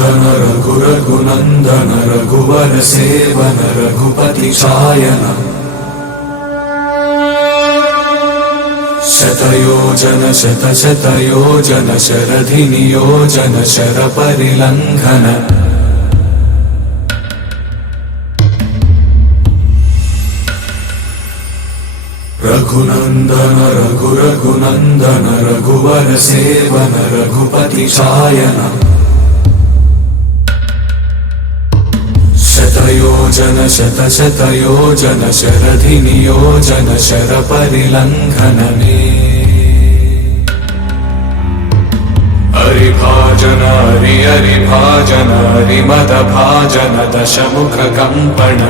रघुनन्दन रघुरघुनन्दन रघुवर seven Raghupati चायन शतयोजन शतशतयोजन शरधिनियोजन शरपरिलङ्घन Raghunandan रघुरघुनन्दन रघुवर seven Raghupati चायन शतयोजन शतशतयोजन शरधिनियोजन शरपरिलङ्घनने हरिभाजन हरिभाजन हरिमदभाजन दशमुखकम्पण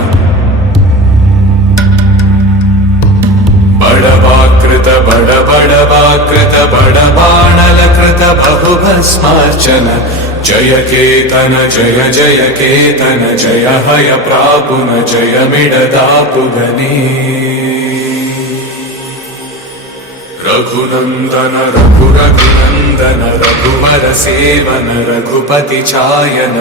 बड़वाकृत बड़वाकृत बड़बाणलकृत बहुभस्मार्चन जय केतन जय जय केतन जय हय प्रापुन जय मिडदापुगने रघुनन्दन रघुरघुनन्दन रघुवर सेवन रघुपति चायन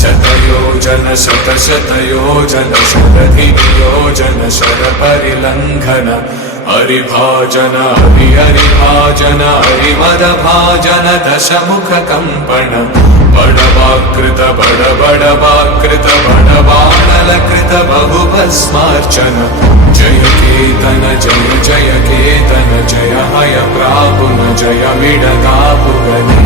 शतयोजन शतशतयोजन शरधिनियोजन शरपरिलङ्घन हरिभाजन हरिभाजन हरिमदभाजन दशमुखकम्पण बड़वाकृत बड़वाकृत बड़बाणलकृत बहुभस्मार्चन जय केतन जय जय केतन जय हय प्रापुन जय मिडदापुगने